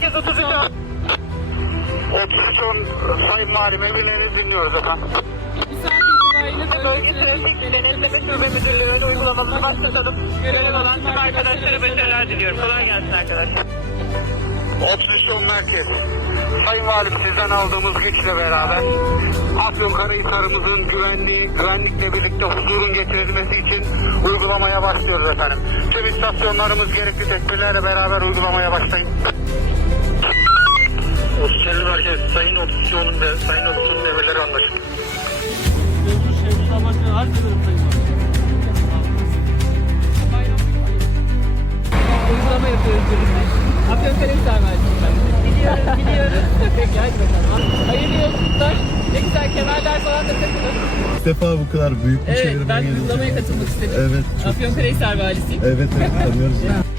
merkez 33 10. 33 10 Sayın Valim emirlerinizi dinliyoruz efendim. Saat itibariyle bölge trafik denetleme şube müdürlüğü'nün uygulamasını başlatalım. Görev alan tüm arkadaşlara başarılar diliyorum. Kolay gelsin arkadaşlar. 33 10 merkez. Sayın Valim sizden aldığımız güçle beraber Afyonkarahisar'ımızın güvenliği, güvenlikle birlikte huzurun getirilmesi için uygulamaya başlıyoruz efendim. Tüm istasyonlarımız gerekli tedbirlerle beraber uygulamaya başlayın. 37 merkez Sayın 33 10'un ve Sayın 33'ün emirleri anlaşıldı. Uygulama yapıyoruz birlikte. Afyonkarahisar Valisi'nden. Biliyorum, biliyorum. Bakalım. Hayırlı yolculuklar. Ne güzel kemerler falan da takılır. İlk defa bu kadar büyük bir Evet, çevirmeye ben geleceğim. uygulamaya katılmak istedim. Evet, Afyonkarahisar Valisi. Evet evet tanıyoruz.